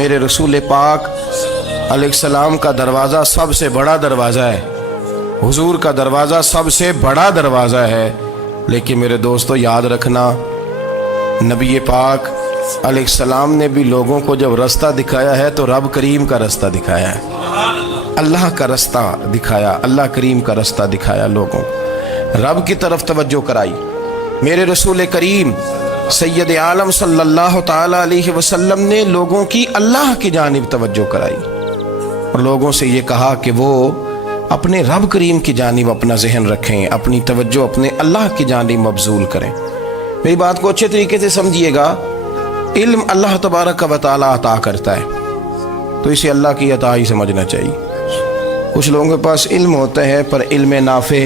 میرے رسول پاک علیہ السلام کا دروازہ سب سے بڑا دروازہ ہے، حضور کا دروازہ سب سے بڑا دروازہ ہے، لیکن میرے دوستو یاد رکھنا، نبی پاک علیہ السلام نے بھی لوگوں کو جب رستہ دکھایا ہے تو رب کریم کا رستہ دکھایا ہے، اللہ کا رستہ دکھایا، اللہ کریم کا رستہ دکھایا، لوگوں رب کی طرف توجہ کرائی۔ میرے رسول کریم سید عالم صلی اللہ تعالی علیہ وسلم نے لوگوں کی اللہ کی جانب توجہ کرائی اور لوگوں سے یہ کہا کہ وہ اپنے رب کریم کی جانب اپنا ذہن رکھیں، اپنی توجہ اپنے اللہ کی جانب مبذول کریں۔ میری بات کو اچھے طریقے سے سمجھیے گا، علم اللہ تبارک و تعالی عطا کرتا ہے تو اسے اللہ کی عطا ہی سمجھنا چاہیے۔ کچھ لوگوں کے پاس علم ہوتا ہے پر علم نافع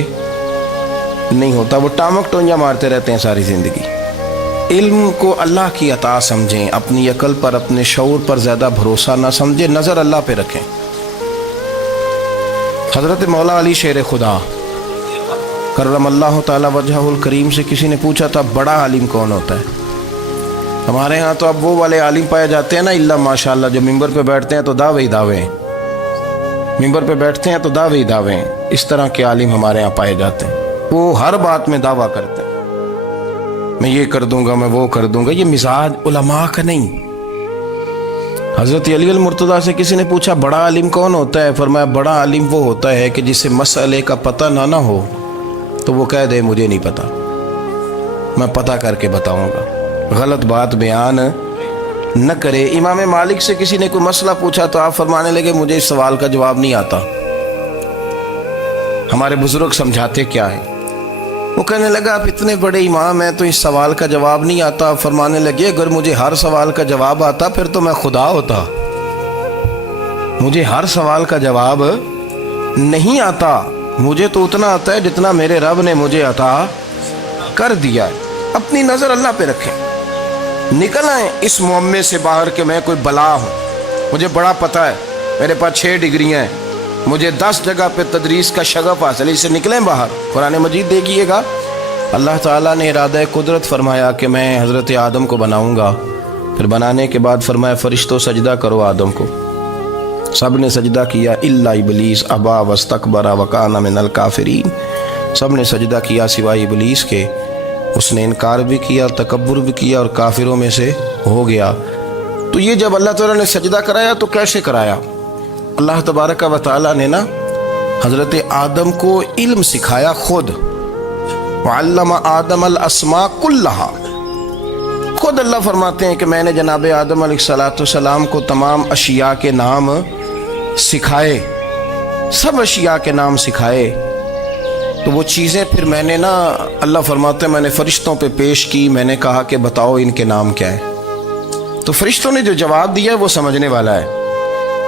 نہیں ہوتا، وہ ٹامک ٹونجا مارتے رہتے ہیں ساری زندگی۔ علم کو اللہ کی عطا سمجھیں، اپنی عقل پر اپنے شعور پر زیادہ بھروسہ نہ سمجھیں، نظر اللہ پہ رکھیں۔ حضرت مولا علی شیر خدا کرم اللہ تعالی وجہہ الکریم سے کسی نے پوچھا تھا بڑا عالم کون ہوتا ہے؟ ہمارے ہاں تو اب وہ والے عالم پائے جاتے ہیں نا، اللہ ماشاءاللہ، جو ممبر پہ بیٹھتے ہیں تو دعوے ہی دعوے ہیں، ممبر پہ بیٹھتے ہیں تو دعوے ہی دعوے ہیں، اس طرح کے عالم ہمارے ہاں پائے جاتے ہیں۔ وہ ہر بات میں دعویٰ کرتے ہیں، میں یہ کر دوں گا، میں وہ کر دوں گا۔ یہ مزاج علماء کا نہیں۔ حضرت علی المرتضیٰ سے کسی نے پوچھا بڑا عالم کون ہوتا ہے؟ فرمایا بڑا عالم وہ ہوتا ہے کہ جسے مسئلے کا پتہ نہ ہو تو وہ کہہ دے مجھے نہیں پتا، میں پتہ کر کے بتاؤں گا، غلط بات بیان نہ کرے۔ امام مالک سے کسی نے کوئی مسئلہ پوچھا تو آپ فرمانے لگے مجھے اس سوال کا جواب نہیں آتا، ہمارے بزرگ سمجھاتے کیا ہے؟ وہ کہنے لگا آپ اتنے بڑے امام ہیں تو اس سوال کا جواب نہیں آتا۔ فرمانے لگے اگر مجھے ہر سوال کا جواب آتا پھر تو میں خدا ہوتا، مجھے ہر سوال کا جواب نہیں آتا، مجھے تو اتنا آتا ہے جتنا میرے رب نے مجھے عطا کر دیا ہے۔ اپنی نظر اللہ پہ رکھیں، نکل آئیں اس معمے سے باہر کہ میں کوئی بلا ہوں، مجھے بڑا پتہ ہے، میرے پاس 6 ڈگریاں ہیں، مجھے 10 جگہ پہ تدریس کا شغف حاصل ہے، اس سے نکلیں باہر۔ قرآن مجید دیکھیے گا، اللہ تعالیٰ نے ارادہ قدرت فرمایا کہ میں حضرت آدم کو بناؤں گا، پھر بنانے کے بعد فرمایا فرشتوں سجدہ کرو آدم کو، سب نے سجدہ کیا الا ابلیس ابا واستکبر وکان من الکافرین، سب نے سجدہ کیا سوائے ابلیس کے، اس نے انکار بھی کیا، تکبر بھی کیا اور کافروں میں سے ہو گیا۔ تو یہ جب اللہ تعالیٰ نے سجدہ کرایا تو کیسے کرایا؟ اللہ تبارک و تعالیٰ نے نا حضرت آدم کو علم سکھایا خود، وعلم آدم الاسماء کلہا، خود اللہ فرماتے ہیں کہ میں نے جناب آدم علیہ السلام کو تمام اشیاء کے نام سکھائے، سب اشیاء کے نام سکھائے۔ تو وہ چیزیں پھر میں نے نا، اللہ فرماتے ہیں میں نے فرشتوں پہ پیش کی، میں نے کہا کہ بتاؤ ان کے نام کیا ہے، تو فرشتوں نے جو جواب دیا ہے وہ سمجھنے والا ہے۔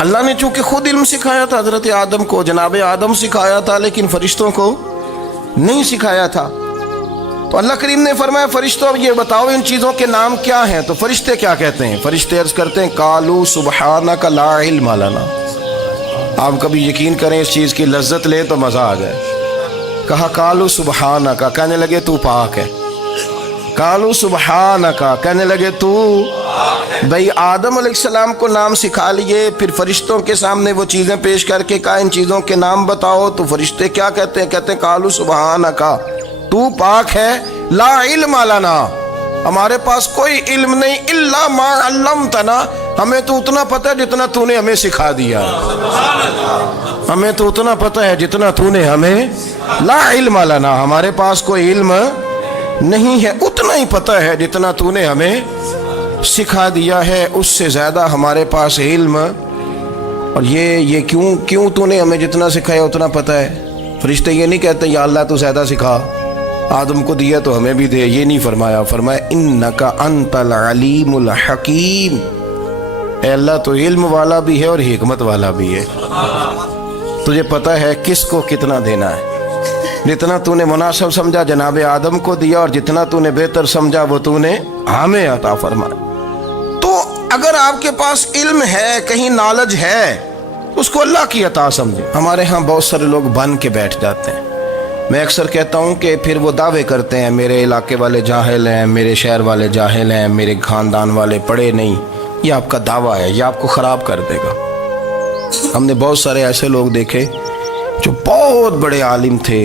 اللہ نے چونکہ خود علم سکھایا تھا حضرت آدم کو، جناب آدم سکھایا تھا لیکن فرشتوں کو نہیں سکھایا تھا، تو اللہ کریم نے فرمایا فرشتوں اب یہ بتاؤ ان چیزوں کے نام کیا ہیں؟ تو فرشتے کیا کہتے ہیں؟ فرشتے عرض کرتے ہیں قالوا سبحانک لا علم لنا۔ آپ کبھی یقین کریں اس چیز کی لذت لیں تو مزہ آ جائے۔ کہا قالوا سبحانک، کہنے لگے تو پاک ہے، قالوا سبحانک، کہنے لگے تو بھئی آدم علیہ السلام کو نام سکھا لیے، پھر فرشتوں کے سامنے وہ چیزیں پیش کر کے کہا ان چیزوں کے نام بتاؤ، تو فرشتے کیا کہتے ہیں؟ کہتے ہیں قالوا سبحانک، تو پاک ہے، لا علم لنا، ہمارے پاس کوئی علم نہیں، الا ما علمتنا، ہمیں تو اتنا پتہ ہے جتنا تو نے ہمیں سکھا دیا، ہمیں تو اتنا پتہ ہے جتنا تو نے ہمیں، لا علم لنا، ہمارے پاس کوئی علم نہیں ہے، اتنا ہی پتہ ہے جتنا تو نے ہمیں سکھا دیا ہے، اس سے زیادہ ہمارے پاس علم۔ اور یہ کیوں تو نے ہمیں جتنا سکھایا اتنا پتہ ہے؟ فرشتے یہ نہیں کہتے یا اللہ تو زیادہ سکھا، آدم کو دیا تو ہمیں بھی دے، یہ نہیں فرمایا، فرمایا انک انت العلیم الحکیم، اے اللہ تو علم والا بھی ہے اور حکمت والا بھی ہے، تجھے پتہ ہے کس کو کتنا دینا ہے، جتنا تو نے مناسب سمجھا جناب آدم کو دیا اور جتنا تو نے بہتر سمجھا وہ تو نے ہمیں عطا فرمایا۔ تو اگر آپ کے پاس علم ہے، کہیں نالج ہے، اس کو اللہ کی عطا سمجھے۔ ہمارے ہاں بہت سارے لوگ بن کے بیٹھ جاتے ہیں، میں اکثر کہتا ہوں کہ پھر وہ دعوے کرتے ہیں میرے علاقے والے جاہل ہیں، میرے شہر والے جاہل ہیں، میرے خاندان والے پڑھے نہیں، یہ آپ کا دعویٰ ہے، یہ آپ کو خراب کر دے گا۔ ہم نے بہت سارے ایسے لوگ دیکھے جو بہت بڑے عالم تھے،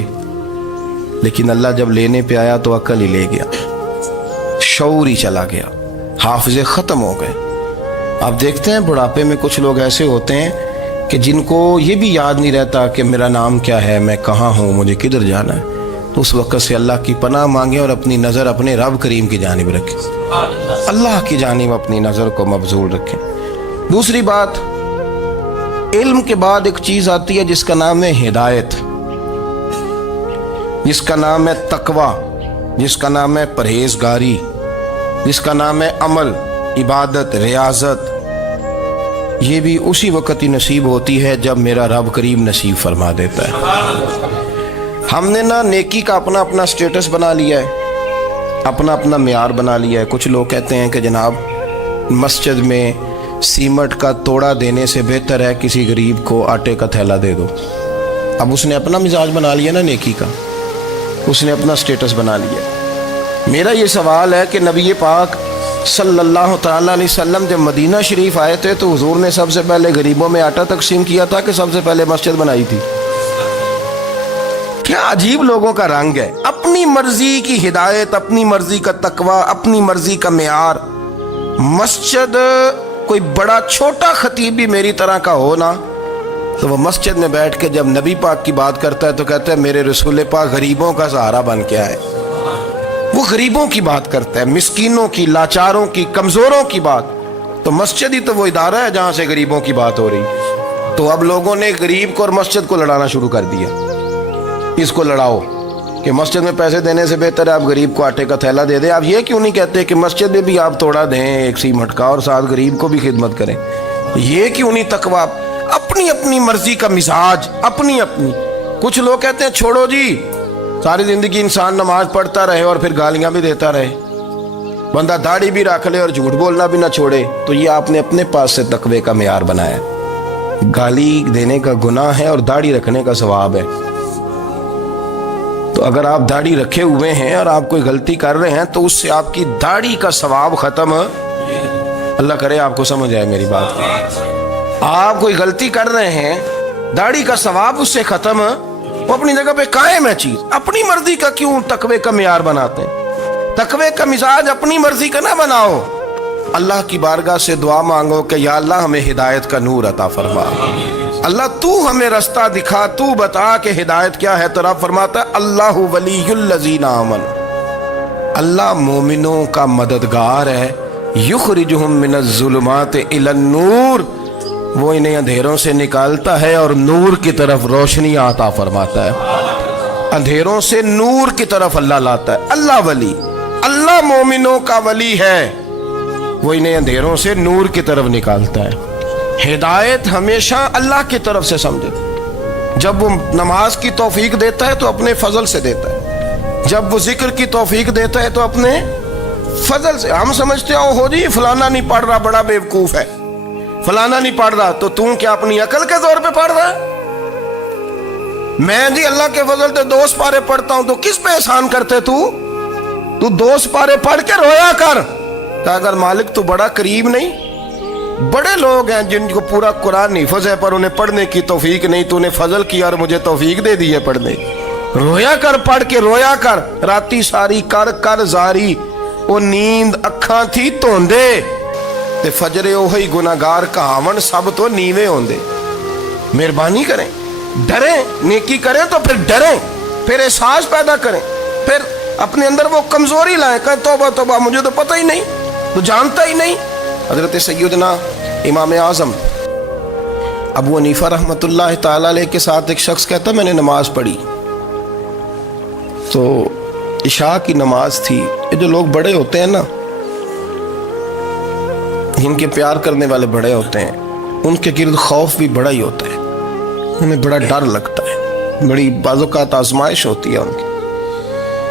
لیکن اللہ جب لینے پہ آیا تو عقل ہی لے گیا، شعور ہی چلا گیا، حافظے ختم ہو گئے۔ آپ دیکھتے ہیں بڑھاپے میں کچھ لوگ ایسے ہوتے ہیں کہ جن کو یہ بھی یاد نہیں رہتا کہ میرا نام کیا ہے، میں کہاں ہوں، مجھے کدھر جانا ہے۔ تو اس وقت سے اللہ کی پناہ مانگیں اور اپنی نظر اپنے رب کریم کی جانب رکھیں، اللہ کی جانب اپنی نظر کو مبذول رکھیں۔ دوسری بات، علم کے بعد ایک چیز آتی ہے جس کا نام ہے ہدایت، جس کا نام ہے تقویٰ، جس کا نام ہے پرہیزگاری، جس کا نام ہے عمل، عبادت، ریاضت۔ یہ بھی اسی وقت ہی نصیب ہوتی ہے جب میرا رب کریم نصیب فرما دیتا ہے۔ ہم نے نا نیکی کا اپنا اپنا سٹیٹس بنا لیا ہے، اپنا اپنا معیار بنا لیا ہے۔ کچھ لوگ کہتے ہیں کہ جناب مسجد میں سیمٹ کا توڑا دینے سے بہتر ہے کسی غریب کو آٹے کا تھیلا دے دو۔ اب اس نے اپنا مزاج بنا لیا نا نیکی کا، اس نے اپنا سٹیٹس بنا لیا۔ میرا یہ سوال ہے کہ نبی پاک صلی اللہ تعالیٰ علیہ وسلم جب مدینہ شریف آئے تھے تو حضور نے سب سے پہلے غریبوں میں آٹا تقسیم کیا تھا کہ سب سے پہلے مسجد بنائی تھی؟ کیا عجیب لوگوں کا رنگ ہے، اپنی مرضی کی ہدایت، اپنی مرضی کا تقویٰ، اپنی مرضی کا معیار۔ مسجد کوئی بڑا چھوٹا خطیب بھی میری طرح کا ہو نا تو وہ مسجد میں بیٹھ کے جب نبی پاک کی بات کرتا ہے تو کہتا ہے میرے رسول پاک غریبوں کا سہارا بن کے آئے۔ وہ غریبوں کی بات کرتا ہے، مسکینوں کی، لاچاروں کی، کمزوروں کی بات۔ تو مسجد ہی تو وہ ادارہ ہے جہاں سے غریبوں کی بات ہو رہی۔ تو اب لوگوں نے غریب کو اور مسجد کو لڑانا شروع کر دیا، اس کو لڑاؤ کہ مسجد میں پیسے دینے سے بہتر ہے آپ غریب کو آٹے کا تھیلا دے دیں۔ آپ یہ کیوں نہیں کہتے کہ مسجد میں بھی آپ توڑا دیں ایک سیمٹ کا اور ساتھ غریب کو بھی خدمت کریں؟ یہ کیوں نہیں تقویٰ؟ اپنی اپنی مرضی کا مزاج، اپنی اپنی۔ کچھ لوگ کہتے ہیں چھوڑو جی، ساری زندگی انسان نماز پڑھتا رہے اور پھر گالیاں بھی دیتا رہے، بندہ داڑھی بھی رکھ لے اور جھوٹ بولنا بھی نہ چھوڑے۔ تو یہ آپ نے اپنے پاس سے تقوی کا معیار بنایا۔ گالی دینے کا گناہ ہے اور داڑھی رکھنے کا ثواب ہے۔ تو اگر آپ داڑھی رکھے ہوئے ہیں اور آپ کوئی غلطی کر رہے ہیں تو اس سے آپ کی داڑھی کا ثواب ختم، اللہ کرے آپ کو سمجھ آئے میری بات۔ آپ کوئی غلطی کر رہے ہیں، داڑھی کا ثواب اس سے ختم، وہ اپنی جگہ پہ قائم ہے چیز۔ اپنی مرضی کا کیوں تقوی کا معیار بناتے ہیں؟ تقوی کا مزاج اپنی مرضی کا نہ بناؤ۔ اللہ کی بارگاہ سے دعا مانگو کہ یا اللہ ہمیں ہدایت کا نور عطا فرما، اللہ تو ہمیں رستہ دکھا، تو بتا کہ ہدایت کیا ہے۔ تو رب فرماتا ہے اللہ ولی الذین آمنوا، اللہ مومنوں کا مددگار ہے، یخرجہم من الظلمات الی النور، وہ انہیں اندھیروں سے نکالتا ہے اور نور کی طرف روشنی عطا فرماتا ہے۔ اندھیروں سے نور کی طرف اللہ لاتا ہے۔ اللہ ولی، اللہ مومنوں کا ولی ہے، وہ انہیں اندھیروں سے نور کی طرف نکالتا ہے۔ ہدایت ہمیشہ اللہ کی طرف سے سمجھے۔ جب وہ نماز کی توفیق دیتا ہے تو اپنے فضل سے دیتا ہے، جب وہ ذکر کی توفیق دیتا ہے تو اپنے فضل سے۔ ہم سمجھتے ہو جی فلانا نہیں پڑھ رہا بڑا بیوقوف ہے، فلانا نہیں پڑھ رہا، تو تم کیا اپنی عقل کے زور پہ پڑھ رہا ہے؟ میں جی اللہ کے فضل سے 2 سپارے پڑھتا ہوں، تو کس پہ احسان کرتے تو 2 سپارے پڑھ کے رویا کر کہ اگر مالک تو بڑا قریب نہیں۔ بڑے لوگ ہیں جن کو پورا قرآن حفظ ہے پر انہیں پڑھنے کی توفیق نہیں، تو انہیں فضل کیا اور مجھے توفیق دے دی ہے پڑھنے۔ رویا کر، پڑھ کے رویا کر، راتی ساری کر کر زاری، وہ نیند اکھاں تھی توندے تے فجرے اوہی گناہگار کہاون سب تو نیوے ہوندے۔ مہربانی کریں، ڈریں، نیکی کریں تو پھر ڈریں، پھر احساس پیدا کریں، پھر اپنے اندر وہ کمزوری لائیں کہ توبہ توبہ مجھے تو پتہ ہی نہیں، تو جانتا ہی نہیں۔ حضرت سیدنا امام اعظم ابو حنیفہ رحمۃ اللہ تعالی علیہ کے ساتھ ایک شخص کہتا میں نے نماز پڑھی تو عشاء کی نماز تھی۔ یہ جو لوگ بڑے ہوتے ہیں نا، جن کے پیار کرنے والے بڑے ہوتے ہیں، ان کے گرد خوف بھی بڑا ہی ہوتا ہے، انہیں بڑا ڈر لگتا ہے، بڑی بعض اوقات آزمائش ہوتی ہے ان کی۔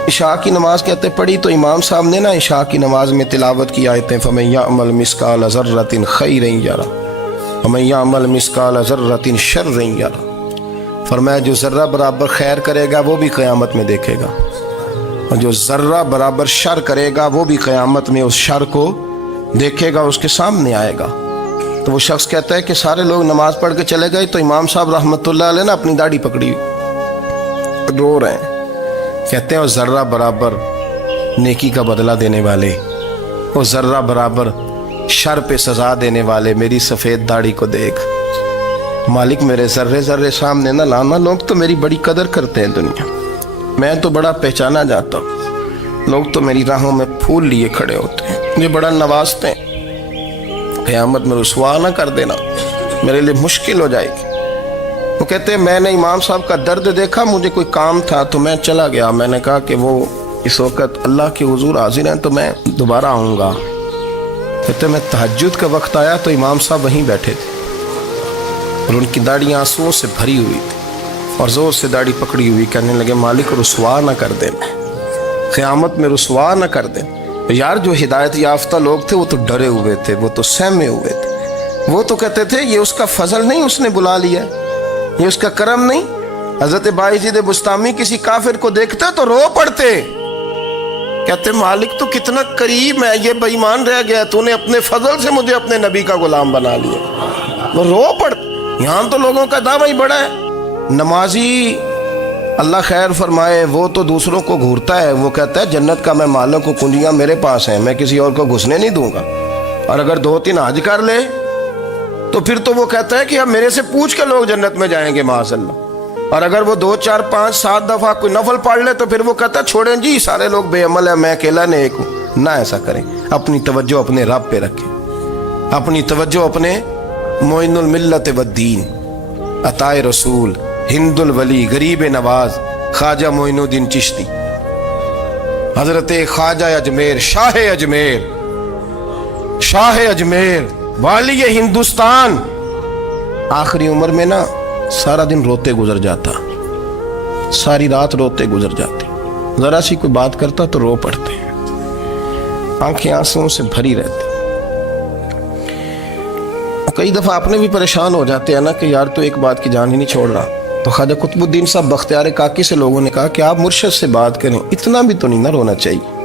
عشاء کی نماز کہتے پڑھی تو امام صاحب نے نا عشاء کی نماز میں تلاوت کی آیتیں فَمَن يَعْمَلْ مِثْقَالَ ذَرَّةٍ خَيْرًا يَرَهُ وَمَن يَعْمَلْ مِثْقَالَ ذَرَّةٍ شَرًّا يَرَهُ، فرمایا جو ذرہ برابر خیر کرے گا وہ بھی قیامت میں دیکھے گا، اور جو ذرہ برابر شر کرے گا وہ بھی قیامت میں اس شر کو دیکھے گا اس کے سامنے آئے گا. تو وہ شخص کہتا ہے کہ سارے لوگ نماز پڑھ کے چلے گئے تو امام صاحب رحمۃ اللہ علیہ نے اپنی داڑھی پکڑی رو رہے ہیں. کہتے ہیں وہ ذرہ برابر نیکی کا بدلہ دینے والے، وہ ذرہ برابر شر پہ سزا دینے والے میری سفید داڑھی کو دیکھ. مالک میرے ذرے ذرے سامنے نہ لانا، لوگ تو میری بڑی قدر کرتے ہیں دنیا، میں تو بڑا پہچانا جاتا ہوں، لوگ تو میری راہوں میں پھول لیے کھڑے ہوتے ہیں، مجھے بڑا نوازتے ہیں. قیامت میں رسوا نہ کر دینا، میرے لیے مشکل ہو جائے گی. وہ کہتے ہیں میں نے امام صاحب کا درد دیکھا، مجھے کوئی کام تھا تو میں چلا گیا. میں نے کہا کہ وہ اس وقت اللہ کے حضور حاضر ہیں تو میں دوبارہ آؤں گا. کہتے ہیں میں تہجد کا وقت آیا تو امام صاحب وہیں بیٹھے تھے اور ان کی داڑھی آنسوؤں سے بھری ہوئی تھی اور زور سے داڑھی پکڑی ہوئی. کہنے لگے مالک رسوا نہ کر دیں، قیامت میں رسوا نہ کر دیں. یار جو ہدایت یافتہ لوگ تھے وہ تو ڈرے ہوئے تھے، وہ تو سہمے ہوئے تھے. وہ تو کہتے تھے یہ اس کا فضل نہیں، اس نے بلا لیا، یہ اس کا کرم نہیں. حضرت باعزید بستامی کسی کافر کو دیکھتے تو رو پڑتے، کہتے مالک تو کتنا قریب ہے، یہ بے ایمان رہ گیا، تو نے اپنے فضل سے مجھے اپنے نبی کا غلام بنا لیا. وہ رو پڑ. یہاں تو لوگوں کا دعویٰ ہی بڑا ہے. نمازی اللہ خیر فرمائے وہ تو دوسروں کو گھورتا ہے، وہ کہتا ہے جنت کا میں مالک ہوں، کنجیاں میرے پاس ہیں، میں کسی اور کو گھسنے نہیں دوں گا. اور اگر 2-3 حج کر لے تو پھر تو وہ کہتا ہے کہ اب میرے سے پوچھ کے لوگ جنت میں جائیں گے معاذ اللہ. اور اگر وہ 2 4 5 7 دفعہ کوئی نفل پڑھ لے تو پھر وہ کہتا ہے چھوڑیں جی سارے لوگ بے عمل ہیں، میں اکیلا نیک ہوں. نہ ایسا کریں، اپنی توجہ اپنے رب پہ رکھیں، اپنی توجہ اپنے معین الملت والدین، عطائے رسول، ہند الولی، غریب نواز، خواجہ معین الدین چشتی، حضرت خواجہ اجمیر، شاہ اجمیر، والی ہندوستان. آخری عمر میں نا سارا دن روتے گزر جاتا، ساری رات روتے گزر جاتی، ذرا سی کوئی بات کرتا تو رو پڑتے، آنکھیں آنسوؤں سے بھری رہتی. کئی دفعہ اپنے بھی پریشان ہو جاتے ہیں نا کہ یار تو ایک بات کی جان ہی نہیں چھوڑ رہا. تو خواجہ قطب الدین صاحب بختیار کاکی سے لوگوں نے کہا کہ آپ مرشد سے بات کریں، اتنا بھی تو نہیں نہ رونا چاہیے،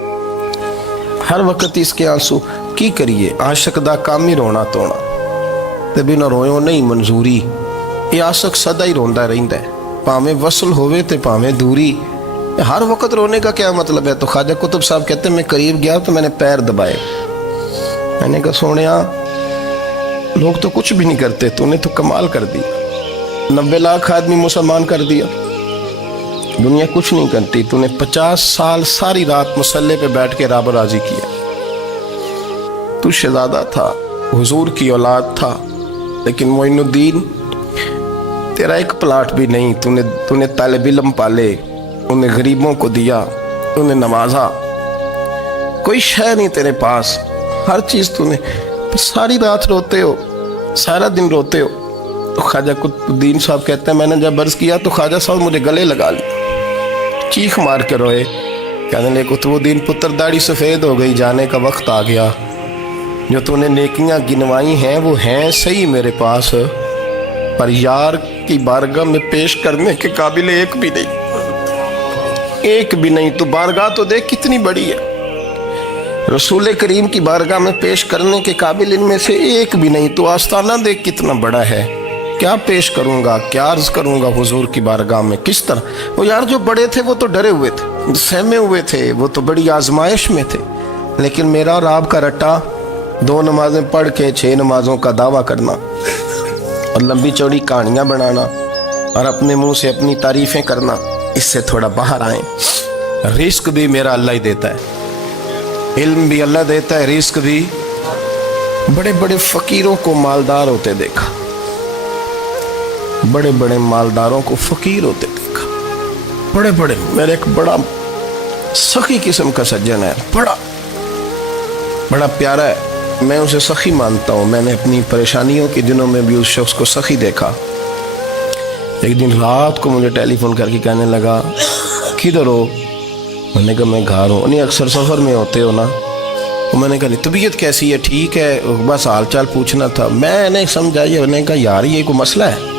ہر وقت اس کے آنسو کی کریے. عاشق دا کام ہی رونا تونا تے بنا رویوں نہیں منظوری. یہ عاشق سدا ہی روندا رہندا ہے، پاویں وصل ہوئے تے پاویں دوری. ہر وقت رونے کا کیا مطلب ہے؟ تو خواجہ قطب صاحب کہتے ہیں میں قریب گیا تو میں نے پیر دبائے، میں نے کہا سونیا لوگ تو کچھ بھی نہیں کرتے، تو نے تو کمال کر دیا، 90 لاکھ آدمی مسلمان کر دیا، دنیا کچھ نہیں کرتی، تو نے 50 سال ساری رات مصلے پہ بیٹھ کے رب راضی کیا. تو شہزادہ تھا، حضور کی اولاد تھا، لیکن معین الدین تیرا ایک پلاٹ بھی نہیں. تو نے طالب علم پالے، انہیں غریبوں کو دیا، انہیں نوازا، کوئی شے نہیں تیرے پاس، ہر چیز تو نے. ساری رات روتے ہو، سارا دن روتے ہو. تو خواجہ قطب الدین صاحب کہتے ہیں میں نے جب عرض کیا تو خواجہ صاحب مجھے گلے لگا لیا، چیخ مار کے روئے. کہنے لگے قطب الدین پتر داڑھی سفید ہو گئی، جانے کا وقت آ گیا. جو تو نے نیکیاں گنوائی ہیں وہ ہیں صحیح میرے پاس، پر یار کی بارگاہ میں پیش کرنے کے قابل ایک بھی نہیں. تو بارگاہ تو دیکھ کتنی بڑی ہے، رسول کریم کی بارگاہ میں پیش کرنے کے قابل ان میں سے ایک بھی نہیں. تو آستانہ دیکھ کتنا بڑا ہے، کیا پیش کروں گا، کیا عرض کروں گا حضور کی بارگاہ میں، کس طرح. وہ یار جو بڑے تھے وہ تو ڈرے ہوئے تھے، سہمے ہوئے تھے، وہ تو بڑی آزمائش میں تھے. لیکن میرا اور آپ کا رٹا 2 نمازیں پڑھ کے 6 نمازوں کا دعویٰ کرنا اور لمبی چوڑی کہانیاں بنانا اور اپنے منہ سے اپنی تعریفیں کرنا، اس سے تھوڑا باہر آئیں. رزق بھی میرا اللہ ہی دیتا ہے، علم بھی اللہ دیتا ہے، رزق بھی. بڑے بڑے فقیروں کو مالدار ہوتے دیکھا، بڑے بڑے مالداروں کو فقیر ہوتے دیکھا. بڑے بڑے، میرے ایک بڑا سخی قسم کا سجن ہے، بڑا پیارا ہے، میں اسے سخی مانتا ہوں. میں نے اپنی پریشانیوں کے دنوں میں بھی اس شخص کو سخی دیکھا. ایک دن رات کو مجھے ٹیلی فون کر کے کہنے لگا کدھر ہو؟ میں نے کہا میں گھر ہوں. نہیں اکثر سفر میں ہوتے ہو نا؟ میں نے کہا طبیعت کیسی ہے؟ ٹھیک ہے، بس حال چال پوچھنا تھا. میں نے سمجھائی، میں نے کہا یار یہ کوئی مسئلہ ہے،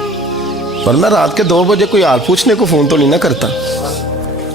ورنہ رات کے 2 بجے کوئی حال پوچھنے کو فون تو نہیں نہ کرتا.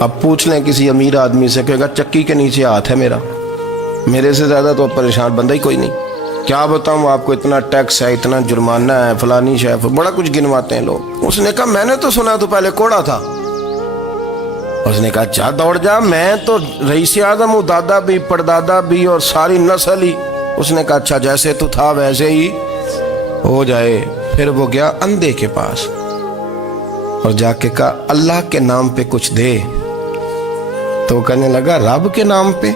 اب پوچھ لیں کسی امیر آدمی سے، کہے گا چکی کے نیچے ہاتھ ہے میرا، میرے سے زیادہ تو پریشان بندہ ہی کوئی نہیں۔ کیا بتاؤں آپ کو، اتنا ٹیکس ہے، اتنا جرمانہ ہے، فلانی شے، بڑا کچھ گنواتے ہیں لوگ۔ اس نے کہا میں نے تو سنا تو پہلے کوڑا تھا۔ اس نے کہا جا دوڑ جا، میں تو رئیس اعظم ہوں، دادا بھی پردادا بھی اور ساری نسل ہی۔ اس نے کہا اچھا جیسے تو تھا ویسے ہی ہو جائے۔ پھر وہ گیا اندھے کے پاس اور جا کے کہا اللہ کے نام پہ کچھ دے۔ تو کہنے لگا رب کے نام پہ؟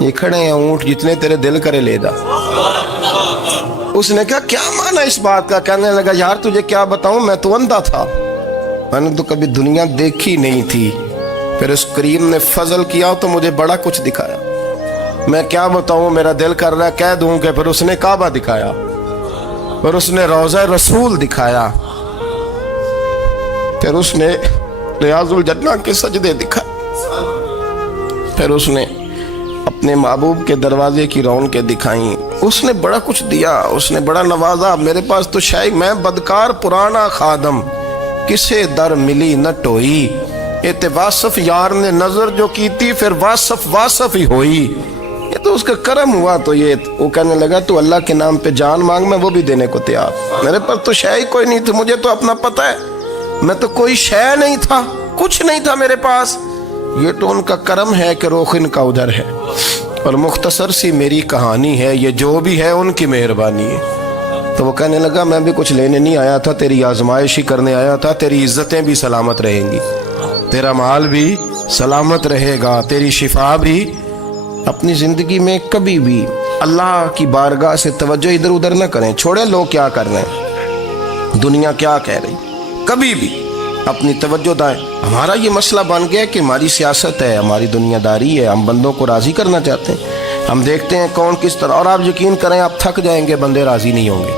یہ کھڑے ہیں اونٹ جتنے تیرے دل کرے لے دا۔ اس نے کہا کیا معنی اس بات کا؟ کہنے لگا یار تجھے کیا بتاؤں، میں تو اندھا تھا، میں نے تو کبھی دنیا دیکھی نہیں تھی، پھر اس کریم نے فضل کیا تو مجھے بڑا کچھ دکھایا۔ میں کیا بتاؤں، میرا دل کر رہا ہے کہہ دوں کہ پھر اس نے کعبہ دکھایا، پھر اس نے روضہ رسول دکھایا، پھر اس نے ریاض الجنہ کے سجدے دکھائے، پھر اس نے اپنے محبوب کے دروازے کی رونقیں دکھائیں۔ اس نے بڑا کچھ دیا، اس نے بڑا نوازا۔ میرے پاس تو شاید میں بدکار پرانا خادم، کسے در ملی نہ ٹوئی، ایت واصف یار نے نظر جو کی تھی، پھر واصف ہی ہوئی۔ یہ تو اس کا کرم ہوا۔ تو یہ وہ کہنے لگا تو اللہ کے نام پہ جان مانگ، میں وہ بھی دینے کو تیار۔ میرے پاس تو شے کوئی نہیں تھی، مجھے تو اپنا پتہ ہے، میں تو کوئی شے نہیں تھا، کچھ نہیں تھا میرے پاس۔ یہ تو ان کا کرم ہے کہ رخ ان کا ادھر ہے، اور مختصر سی میری کہانی ہے، یہ جو بھی ہے ان کی مہربانی ہے۔ تو وہ کہنے لگا میں بھی کچھ لینے نہیں آیا تھا، تیری آزمائش ہی کرنے آیا تھا، تیری عزتیں بھی سلامت رہیں گی، تیرا مال بھی سلامت رہے گا، تیری شفا بھی۔ اپنی زندگی میں کبھی بھی اللہ کی بارگاہ سے توجہ ادھر ادھر نہ کریں، چھوڑیں لوگ کیا کر رہے ہیں، دنیا کیا کہہ رہی، کبھی بھی اپنی توجہ دائیں۔ ہمارا یہ مسئلہ بن گیا کہ ہماری سیاست ہے، ہماری دنیا داری ہے، ہم بندوں کو راضی کرنا چاہتے ہیں، ہم دیکھتے ہیں کون کس طرح، اور آپ یقین کریں آپ تھک جائیں گے، بندے راضی نہیں ہوں گے،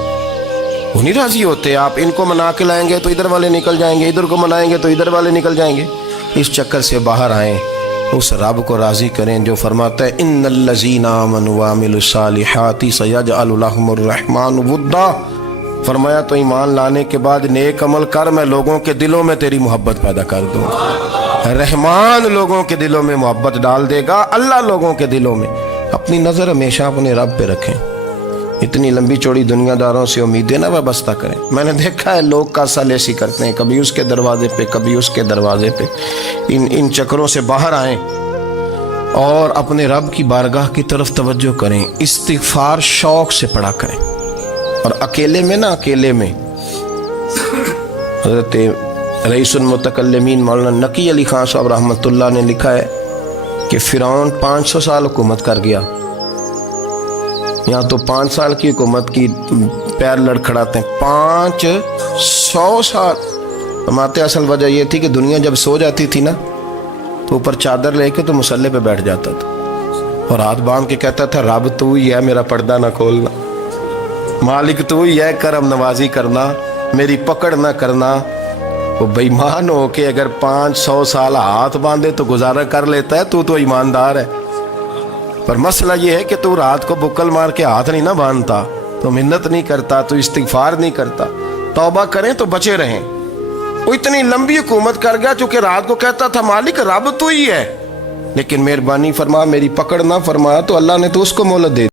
وہ نہیں راضی ہوتے۔ آپ ان کو منا کے لائیں گے تو ادھر والے نکل جائیں گے، ادھر کو منائیں گے تو ادھر والے نکل جائیں گے۔ اس چکر سے باہر آئیں، اس رب کو راضی کریں جو فرماتا ہے ان الذین آمنوا وعملوا الصالحات سیجعل لهم الرحمن ودا۔ فرمایا تو ایمان لانے کے بعد نیک عمل کر، میں لوگوں کے دلوں میں تیری محبت پیدا کر دوں گا۔ رحمان لوگوں کے دلوں میں محبت ڈال دے گا، اللہ لوگوں کے دلوں میں۔ اپنی نظر ہمیشہ اپنے رب پہ رکھیں، اتنی لمبی چوڑی دنیا داروں سے امیدیں نہ وابستہ کریں۔ میں نے دیکھا ہے لوگ کاسا لیسی کرتے ہیں، کبھی اس کے دروازے پہ کبھی اس کے دروازے پہ۔ ان چکروں سے باہر آئیں اور اپنے رب کی بارگاہ کی طرف توجہ کریں، استغفار شوق سے پڑھا کریں، اور اکیلے میں نہ، اکیلے میں۔ حضرت رئیس المتکلمین مولانا نقی علی خان صاحب رحمۃ اللہ نے لکھا ہے کہ فرعون 500 سال حکومت کر گیا، یہاں تو 5 سال کی حکومت کی پیر لڑکھڑاتے ہیں، 500 سال۔ فرماتے اصل وجہ یہ تھی کہ دنیا جب سو جاتی تھی نا تو اوپر چادر لے کے تو مصلے پہ بیٹھ جاتا تھا اور ہاتھ باندھ کے کہتا تھا رب تو ہی ہے، میرا پردہ نہ کھولنا، مالک تو ہی ہے، کرم نوازی کرنا، میری پکڑ نہ کرنا۔ وہ بے ایمان ہو کے اگر 500 سال ہاتھ باندھے تو گزارا کر لیتا ہے، تو ایماندار ہے۔ پر مسئلہ یہ ہے کہ تو رات کو بکل مار کے ہاتھ نہیں نہ باندھتا، تو منت نہیں کرتا، تو استغفار نہیں کرتا۔ توبہ کریں تو بچے رہیں۔ وہ اتنی لمبی حکومت کر گیا چونکہ رات کو کہتا تھا مالک رب تو ہی ہے، لیکن مہربانی فرما، میری پکڑ نہ فرمایا، تو اللہ نے تو اس کو مہلت دے دی۔